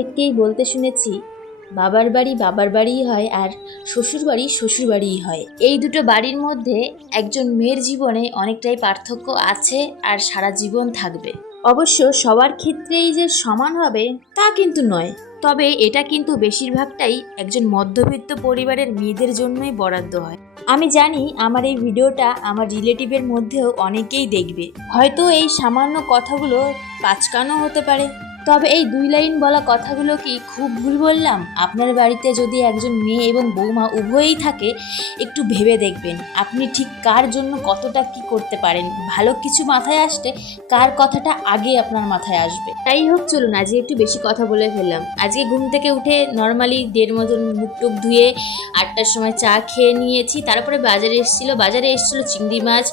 অনেককেই বলতে শুনেছি, বাবার বাড়ি বাবার বাড়িই হয় আর শ্বশুর বাড়ি শ্বশুর বাড়িই হয়। এই দুটো বাড়ির মধ্যে একজন মেয়ের জীবনে অনেকটাই পার্থক্য আছে আর সারা জীবন থাকবে। অবশ্য সবার ক্ষেত্রেই যে সমান হবে তা কিন্তু নয়, তবে এটা কিন্তু বেশিরভাগটাই একজন মধ্যবিত্ত পরিবারের মেয়েদের জন্যই বরাদ্দ হয়। আমি জানি আমার এই ভিডিওটা আমার রিলেটিভের মধ্যেও অনেকেই দেখবে। হয়তো এই সামান্য কথাগুলো পাঁচকানও হতে পারে। তবে এই দুই লাইন বলা কথাগুলো কি খুব ভুল বললাম? আপনার বাড়িতে যদি একজন মেয়ে এবং বৌমা উভয়েই থাকে, একটু ভেবে দেখবেন। আপনি ঠিক কার জন্য কতটা কি করতে পারেন? ভালো কিছু মাথায় আসতে কার কথাটা আগে আপনার মাথায় আসবে? তাই হোক, চলুন, আজকে একটু বেশি কথা বলে ফেললাম। আজকে ঘুম থেকে উঠে নর্মালি দেড় মতন মুখ টুক ধুয়ে আটটার সময় চা খেয়ে নিয়েছি। তারপরে বাজারে এসেছিল বাজারে এসেছিল চিংড়ি মাছ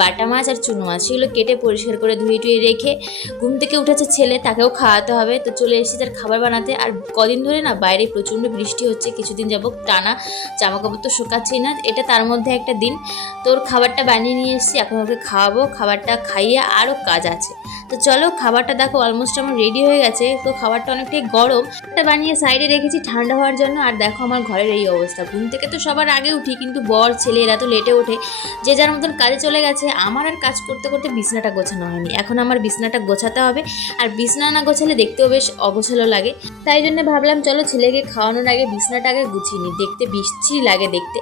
বাটা মাছ আর চুনো মাছ। সেগুলো কেটে পরিষ্কার করে ধুয়ে টুয়ে রেখে ঘুম থেকে উঠেছে ছেলে, তাকেও খাওয়াতে হবে। তো চলে এসেছি তার খাবার বানাতে। আর কদিন ধরে না বাইরে প্রচণ্ড বৃষ্টি হচ্ছে। কিছুদিন যাব টানা জামা কাপড় তো শুকাচ্ছেই না। এটা তার মধ্যে একটা দিন। তোর খাবারটা বানিয়ে নিয়ে এসেছি। এখন ওকে খাওয়াবো। খাবারটা খাইয়ে আরও কাজ আছে। তো চলো খাবারটা দেখো অলমোস্ট আমার রেডি হয়ে গেছে। তো খাবারটা অনেকটাই গরম। এটা বানিয়ে সাইডে রেখেছি ঠান্ডা হওয়ার জন্য। আর দেখো আমার ঘরের এই অবস্থা। ঘুম থেকে তো সবার আগে উঠি, কিন্তু বর, ছেলে এরা তো লেটে ওঠে। যে যার মতন কাজে চলে গেছে, আমার আর কাজ করতে করতে বিছনাটা গোছানো হয়নি। এখন আমার বিছনাটা গোছাতে হবে। আর বিছনা না গোছালে দেখতেও বেশ অগোছালো লাগে। তাই জন্য ভাবলাম, চলো ছেলেকে খাওয়ানোর আগে বিছনাটা আগে গুছিয়ে নিই। দেখতে বিশ্রী লাগে দেখতে।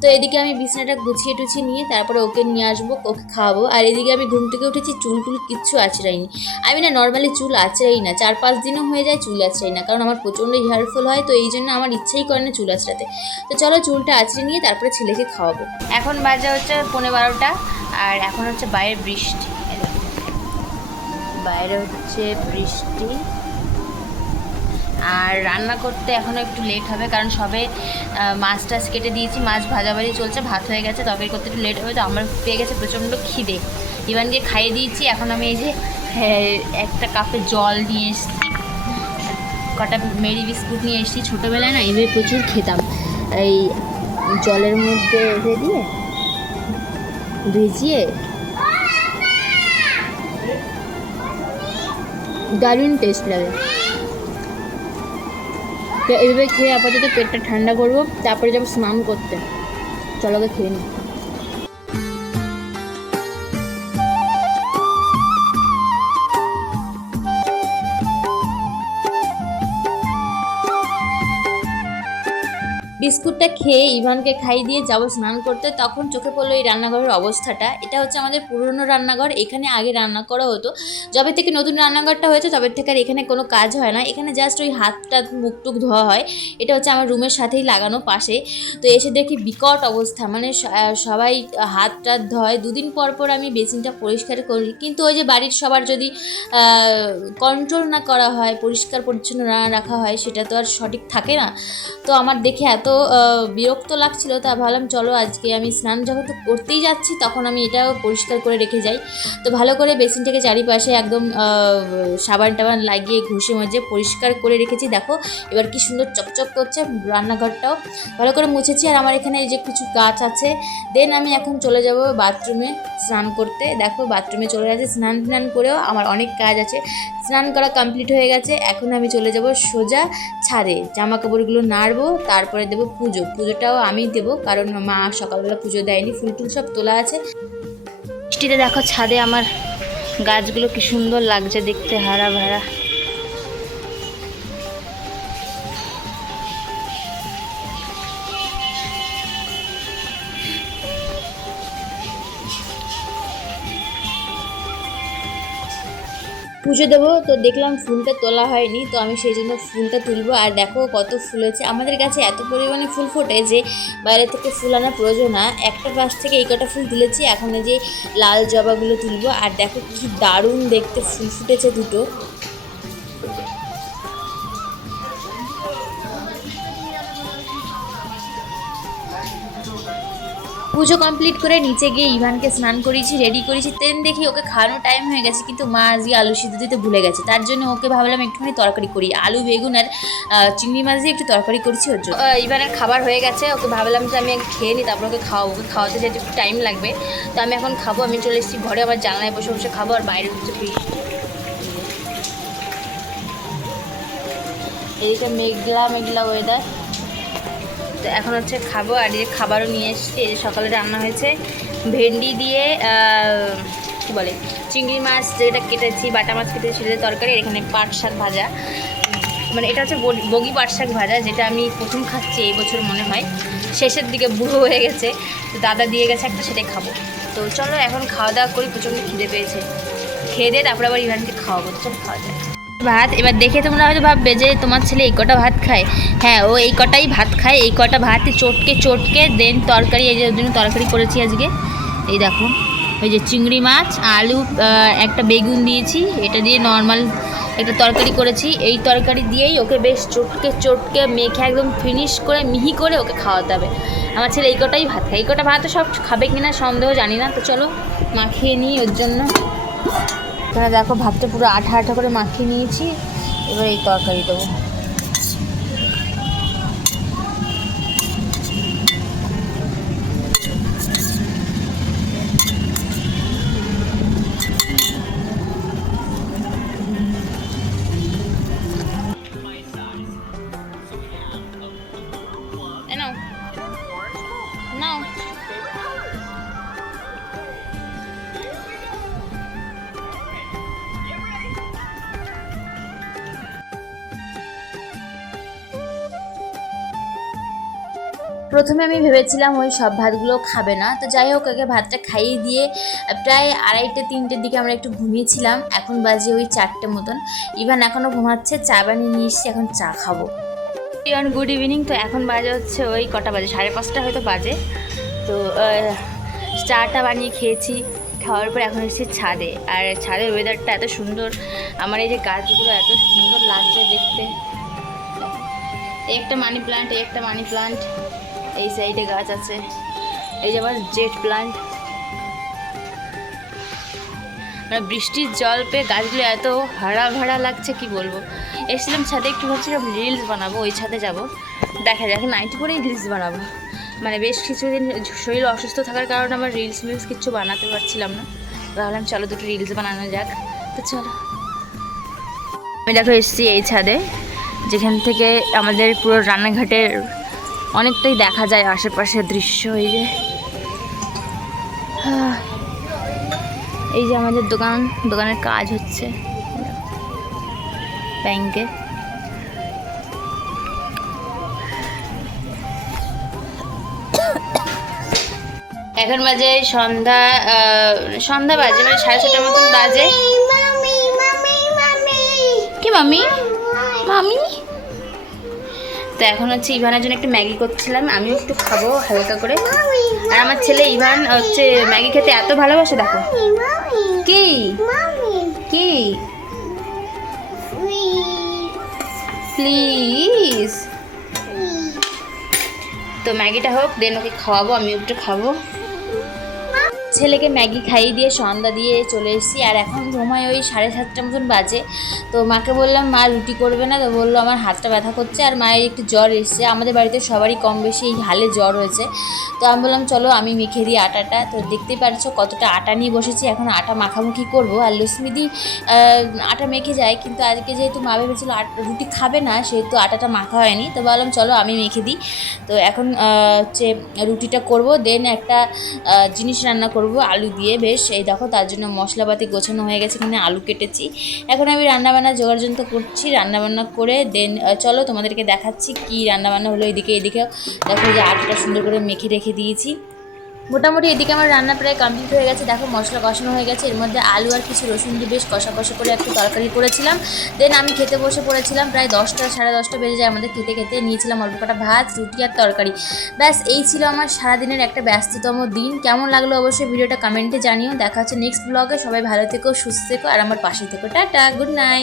তো এদিকে আমি বিছনাটা গুছিয়ে টুছিয়ে নিয়ে, তারপরে ওকে নিয়ে আসব, ওকে খাওয়াবো। আর এদিকে আমি ঘুম থেকে উঠেছি চুল টুল কিচ্ছু আছড়াইনি আমি না নর্মালি চুল আছড়াই না। চার পাঁচ দিনও হয়ে যায় চুল আছড়াই না, কারণ আমার প্রচণ্ড হেয়ারফল হয়, তো এই জন্য আমার ইচ্ছেই করে না চুল আছড়াতে তো চলো চুলটা আছড়ে নিয়ে তারপরে ছেলেকে খাওয়াবো। এখন বাজে হচ্ছে পনেরো বারোটা, আর এখন হচ্ছে বাইরে বৃষ্টি। বাইরে হচ্ছে বৃষ্টি। আর রান্না করতে এখনও একটু লেট হবে, কারণ সবে মাছ টাছ কেটে দিয়েছি, মাছ ভাজাভাজি চলছে, ভাত হয়ে গেছে, তরকারি করতে একটু লেট হবে, তো আমার পেয়ে গেছে প্রচণ্ড খিদে। ইভানকে খাইয়ে দিয়েছি, এখন আমি এই যে একটা কাপে জল নিয়ে এসেছি। কটা মেরি বিস্কুট নিয়ে এসেছি। ছোটোবেলায় না এভাবে প্রচুর খেতাম। এই জলের মধ্যে রেখে দিয়ে ভিজিয়ে দারুণ টেস্ট লাগে। তো এইভাবে খেয়ে আপাতত পেটটা ঠান্ডা করব। তারপরে যাব স্নান করতে। চলো খেয়ে নিই। বিস্কুটটা খেয়ে ইভানকে খাই দিয়ে যাব স্নান করতে, তখন চোখে পড়ল এই রান্নাঘরের অবস্থাটা। এটা হচ্ছে আমাদের পুরনো রান্নাঘর, এখানে আগে রান্না করা হতো। যবে থেকে নতুন রান্নাঘরটা হয়েছে, তবে থেকে আর এখানে কোনো কাজ হয় না। এখানে জাস্ট ওই হাতটা মুখ টুক ধোয়া হয়। এটা হচ্ছে আমার রুমের সাথেই লাগানো পাশে। তো এসে দেখি বিকট অবস্থা। মানে সবাই হাত টাত ধয়। দুদিন পর পর আমি বেসিনটা পরিষ্কার করি। কিন্তু ওই যে বাড়ির সবার যদি কন্ট্রোল না করা হয়, পরিষ্কার পরিচ্ছন্ন না রাখা হয়, সেটা তো আর সঠিক থাকে না। তো আমার দেখে এত বিরক্ত লাগছিল, তা ভাবলাম চলো আজকে আমি স্নান যখন তো করতেই যাচ্ছি, তখন আমি এটাও পরিষ্কার করে রেখে যাই। তো ভালো করে বেসিনটাকে চারিপাশে একদম সাবান টাবান লাগিয়ে ঘষে মজে পরিষ্কার করে রেখেছি। দেখো, এবার কি সুন্দর চকচক করছে রান্নাঘরটাও। ভালো করে মুছেছি, আর আমার এখানে এই যে কিছু গাছ আছে। দেন আমি এখন চলে যাব বাথরুমে স্নান করতে। দেখো বাথরুমে চলে যাচ্ছে স্নান টান করেও আমার অনেক কাজ আছে। স্নান করা কমপ্লিট হয়ে গেছে, এখন আমি চলে যাব সোজা ছাদে। জামা কাপড়গুলো নাড়বো, তারপরে দেবো পুজো। পুজোটাও আমি দেবো, কারণ মা সকালবেলা পুজো দেয়নি, ফুল টুল সব তোলা আছে। বৃষ্টিতে দেখো ছাদে আমার গাছগুলো কি সুন্দর লাগছে দেখতে, হারা ভাড়া পুজো দেবো। তো দেখলাম ফুলটা তোলা হয়নি, তো আমি সেই জন্য ফুলটা তুলবো। আর দেখো কত ফুল হয়েছে। আমাদের কাছে এত পরিমাণে ফুল ফোটে যে বাইরে থেকে ফুল আনার প্রয়োজন না। একটা পাশ থেকে এই কটা ফুল তুলেছি। এখন যে লাল জবাগুলো তুলবো। আর দেখো কি দারুণ দেখতে ফুল ফুটেছে দুটো। পুজো কমপ্লিট করে নিচে গিয়ে ইভানকে স্নান করিয়েছি রেডি করেছি তেন দেখি ওকে খাওয়ানোর টাইম হয়ে গেছে, কিন্তু মা আজকে আলু সিদ্ধ দিতে ভুলে গেছে। তার জন্য ওকে ভাবলাম একটুখানি তরকারি করি। আলু, বেগুন আর চিংড়ি মাছ দিয়ে একটু তরকারি করছি ওর জন্য। ইভানের খাবার হয়ে গেছে, ওকে ভাবলাম যে আমি খেয়ে নিই তারপর ওকে খাওয়াবো। ওকে খাওয়াতে যেহেতু একটু টাইম লাগবে, তো আমি এখন খাব। আমি চলে এসেছি ঘরে, আবার জানলায় বসে বসে খাব আর বাইরে হচ্ছে এদিকে মেঘলা মেঘলা ওয়েদার তো এখন হচ্ছে খাব আর এই খাবারও নিয়ে এসেছি। এই সকালে রান্না হয়েছে ভেন্ডি দিয়ে কী বলে, চিংড়ি মাছ যেটা কেটেছি, বাটা মাছ কেটেছি, সেটা তরকারি এখানে পাট শাক ভাজা। মানে এটা হচ্ছে বগি- পাট শাক ভাজা, যেটা আমি প্রথম খাচ্ছি এই বছর মনে হয়। শেষের দিকে বুড়ো হয়ে গেছে, তো দাদা দিয়ে গেছে একটা, সেটাই খাব। তো চলো এখন খাওয়া দাওয়া করি, প্রচণ্ড খিদে পেয়েছে। খেয়ে দিয়ে তারপরে আবার ইভানকে খাওয়াবো চলো খাওয়া যায় ভাত, এবার দেখে তোমরা হয়তো ভাববে যে তোমার ছেলে এই কটা ভাত খায়। হ্যাঁ ও এই কটাই ভাত খায়। এই কটা ভাত চটকে চটকে দেন তরকারি, এই যে জন্য তরকারি করেছি আজকে। এই দেখো, ওই যে চিংড়ি মাছ, আলু একটা বেগুন দিয়েছি। এটা দিয়ে নর্মাল একটা তরকারি করেছি। এই তরকারি দিয়েই ওকে বেশ চটকে চটকে মেখে একদম ফিনিশ করে, মিহি করে ওকে খাওয়াতে হবে। আমার ছেলে এই কটাই ভাত খায়। এই কটা ভাত সব খাবে কিনা সন্দেহ জানি না। তো চলো মাখিয়ে নিই ওর জন্য। এখানে দেখো ভাতটা পুরো আঠা আঠা করে মাখিয়ে নিয়েছি। এবার এই তরকারি দেবো। প্রথমে আমি ভেবেছিলাম ওই সব ভাতগুলো খাবে না। তো যাই হোক, ওকে ভাতটা খাইয়ে দিয়ে প্রায় আড়াইটে, তিনটের দিকে আমরা একটু ঘুমিয়েছিলাম। এখন বাজে ওই চারটে মতন। ইভান এখনও ঘুমাচ্ছে, চা বানিয়ে নিয়ে এসছি, এখন চা খাব। ইভান গুড ইভিনিং তো এখন বাজে হচ্ছে ওই কটা বাজে? সাড়ে পাঁচটা হয়তো বাজে। তো চাটা বানিয়ে খেয়েছি। খাওয়ার পর এখন এসেছি ছাদে। আর ছাদের ওয়েদারটা এত সুন্দর। আমার এই যে গাছগুলো এত সুন্দর লাগছে দেখতে। একটা মানি প্লান্ট একটা মানি প্লান্ট এই সাইডে গাছ আছে। এই যে আবার জেট প্লান্ট। মানে বৃষ্টির জল পেয়ে গাছগুলো এত হারা ভাড়া লাগছে, কি বলব? এসেছিলাম ছাদে, একটু ভাবছিলাম রিলস বানাবো, ওই ছাদে যাব। দেখা যাক নাইট করেই রিলস বানাবো। মানে বেশ কিছুদিন শরীর অসুস্থ থাকার কারণে আমার রিলস মিলস কিছু বানাতে পারছিলাম না। ভাবলাম, চলো দুটো রিলস বানানো যাক। তো চলো। আমি দেখো, এসেছি এই ছাদে, যেখান থেকে আমাদের পুরো রান্নাঘাটের অনেকটাই দেখা যায় আশেপাশের দৃশ্য এই যে। এই যে আমাদের দোকান দোকানের কাজ হচ্ছে। ব্যাংকে। এখন বাজে সন্ধ্যা সন্ধ্যা বাজে মানে সাড়ে ছটার মতন বাজে। কি মামি। মামি? তো এখন হচ্ছে ইভানের জন্য একটু ম্যাগি করছিলাম, আমিও একটু খাব হালকা করে। আর আমার ছেলে ইভান হচ্ছে ম্যাগি খেতে এত ভালোবাসে, দেখো। কি? কি? প্লিজ। তো ম্যাগিটা হোক, দেন ওকে খাওয়াবো, আমিও একটু খাব। ছেলেকে ম্যাগি খাইয়ে দিয়ে সন্ধ্যা দিয়ে চলে এসেছি। আর এখন সময় ওই সাড়ে সাতটার মতন বাজে। তো মাকে বললাম, মা রুটি করবে না? তো বলল, আমার হাতটা ব্যথা করছে আর মায়ের একটু জ্বর এসছে। আমাদের বাড়িতে সবারই কম বেশি এই হালে জ্বর হয়েছে। তো আমি বললাম, চলো আমি মেখে দিই আটাটা। তো দেখতেই পারছ কতটা আটা নিয়ে বসেছি। এখন আটা মাখামুখি করব? আর লক্ষ্মীদি আটা মেখে যায়। কিন্তু আজকে যেহেতু মা ভেবেছিলো রুটি খাবে না, সেহেতু আটাটা মাখা হয়নি। তো বললাম, চলো আমি মেখে দিই। তো এখন হচ্ছে রুটিটা করব। দেন একটা জিনিস রান্না করব। আলু দিয়ে। বেশ, এই দেখো, তার জন্য মশলাপাতি গোছানো হয়ে গেছে এখানে, আলু কেটেছি। এখন আমি রান্নাবান্না জোগাড় যন্ত্র করছি, রান্নাবান্না করে দেন চলো তোমাদেরকে দেখাচ্ছি কি রান্নাবান্না হলো এদিকে এদিকে দেখো যে আটটা সুন্দর করে মেখে রেখে দিয়েছি। মোটামুটি এদিকে আমার রান্না প্রায় কমপ্লিট হয়ে গেছে। দেখো মশলা কষানো হয়ে গেছে। এর মধ্যে আলু আর কিছু রসুন দিয়ে বেশ কষা কষা করে একটু তরকারি করেছিলাম। দেন আমি খেতে বসে পড়েছিলাম। প্রায় দশটা, সাড়ে দশটা বেজে যায় আমাদের খেতে খেতে। নিয়েছিলাম অল্প কটা ভাত, রুটি আর তরকারি। ব্যাস, এই ছিল আমার সারাদিনের একটা ব্যস্ততম দিন। কেমন লাগল অবশ্যই ভিডিওটা কমেন্টে জানিও। দেখা হচ্ছে নেক্সট ব্লগে সবাই ভালো থেকো, সুস্থ থেকো, আর আমার পাশে থেকো। Tata good night